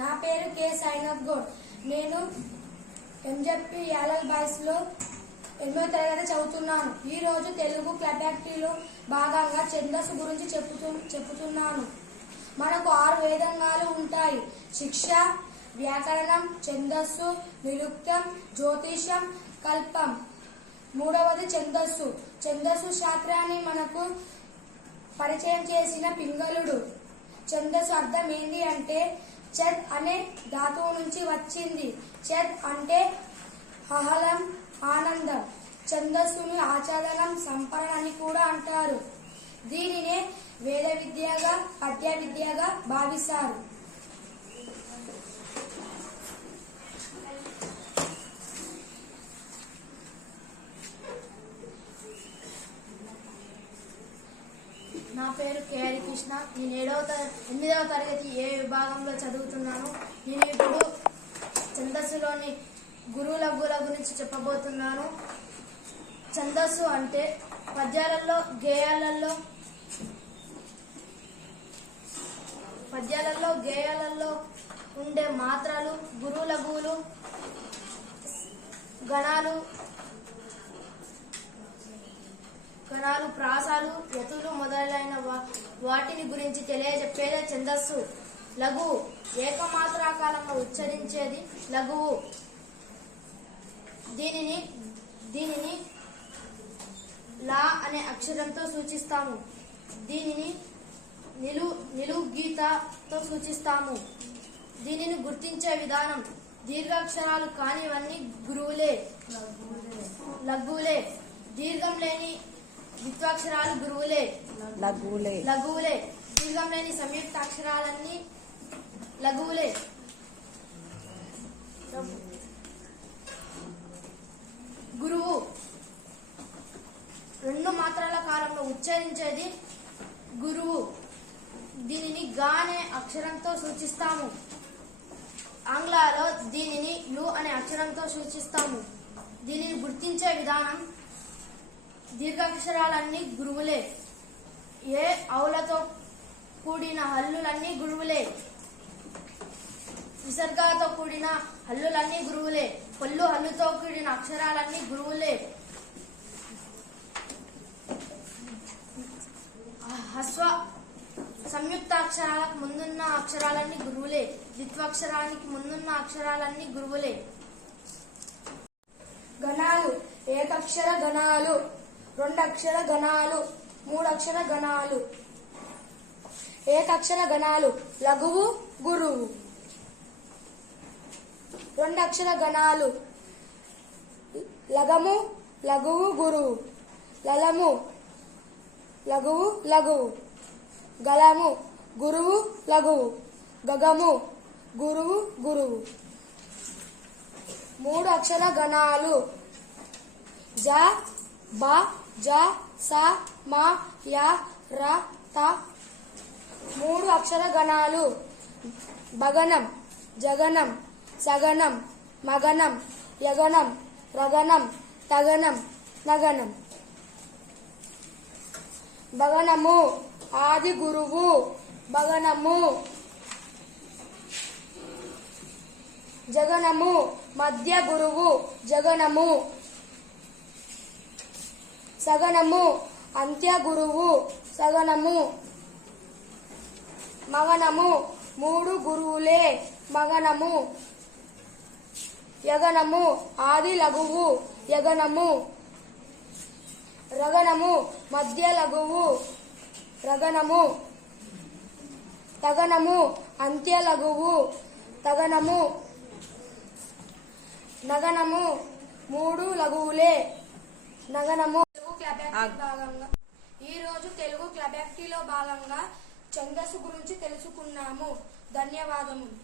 నా పేరు కె సైనబ్ గౌడ్. నేను ఎంజెపి యాలల్ బాయ్స్ లో 8వ తరగతి చదువుతున్నాను. ఈ రోజు తెలుగు క్లబ్ యాక్టివిటీలో భాగంగా ఛందస్సు గురించి చెప్పుతున్నాను. మనకు 6 వేదంగాలు ఉంటాయి. శిక్ష, వ్యాకరణం, ఛందస్సు, నిరుక్తం, జ్యోతిషం, కల్పం. మూడవది ఛందస్సు. ఛందస్సు శాస్త్రాన్ని మనకు పరిచయం చేసిన పింగళుడు. ఛందస్సు అర్థం ఏంటి అంటే ఛద్ అనే ధాతువు నుంచి వచ్చింది. ఛద్ అంటే ఆహ్లాదం, ఆనందం. ఛందస్సుని ఆచారణం, సంపరణ అని కూడా అంటారు. దీనినే వేద విద్యగా, పద్య విద్యగా భావిస్తారు. నా పేరు కె హరికృష్ణ. నేను 8వ తరగతి ఏ విభాగంలో చదువుతున్నాను. నేను ఇప్పుడు ఛందస్సులోని గురు లఘువుల గురించి చెప్పబోతున్నాను. ఛందస్సు అంటే పద్యాలలో, గేయాలలో ఉండే మాత్రలు, గురు లఘువులు, గణాలు, ప్రాసాలు, యతులు మొదలైన వాటిని గురించి తెలియజెప్పేదే ఛందస్సు. లఘువు ఏకమాత్రాకాలంలో ఉచ్చరించేది లఘువు. దీనిని లా అనే అక్షరంతో సూచిస్తాము. దీనిని నిలువు గీతతో సూచిస్తాము. దీనిని గుర్తించే విధానం దీర్ఘాక్షరాలు కానివన్నీ లఘువులే. దీర్ఘం లేని ద్విత్వాక్షరాలు లఘువులే. దీర్ఘం లేని సంయుక్తాక్షరాలన్నీ లఘువులే. గురువు 2 మాత్రాల కాలంలో ఉచ్చరించేది గురువు. దీనిని గా అనే అక్షరంతో సూచిస్తాము. ఆంగ్లాలో దీనిని లు అనే అక్షరంతో సూచిస్తాము. దీనిని గుర్తించే విధానం దీర్ఘాక్షరాలన్నీ గురువులే. ఏ ఔలతో కూడిన హల్లులన్నీ గురువులే. విసర్గాతో కూడిన హల్లులన్నీ గురువులే. పళ్ళు హల్లుతో కూడిన అక్షరాలన్నీ గురువులే. హస్వ సంయుక్తాక్షరాలకు ముందున్న అక్షరాలన్నీ గురువులే. ద్విత్వాక్షరానికి ముందున్న అక్షరాలన్నీ గురువులే. గణాలు: ఏకక్షర గణాలు, 2 అక్షర గణాలు, 3 అక్షర గణాలు. ఏకక్షర గణాలు లఘువు, గురువు. 2 అక్షర గణాలు లగము, లఘువు, గురువు. లలము, లఘువు, లఘువు. గలము, గురువు, లఘువు. గగము, గురువు, గురువు. 3 అక్షర గణాలు జ, బ, జ, స, మ, య, ర, త. 3 అక్షర గణాలు భగనం, జగనం, సగనం, మగనం, యగనం, రగనం, తగనం, నగనం. భగనము ఆది గురువు. భగనము. జగనము మధ్య గురువు. జగనము. సగనము అంత్య గురువు. సగనము. మగనము 3 గురువులే. మగనము. యగనము ఆది లఘువు. యగనము. రగనము మధ్య లఘువు. రగనము. తగనము అంత్య లఘువు. తగనము. నగనము 3 లఘువులే. నగనము. ఈ రోజు తెలుగు క్లబ్ యాక్టివిటీలో భాగంగా ఛందస్సు గురించి తెలుసుకున్నాము. ధన్యవాదములు.